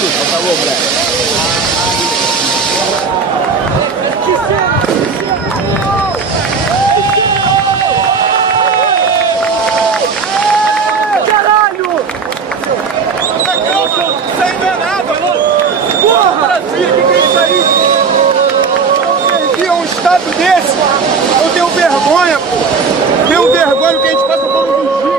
Por favor, Breno. Desse, eu tenho vergonha, pô. Tenho vergonha do que a gente passa por um vigia.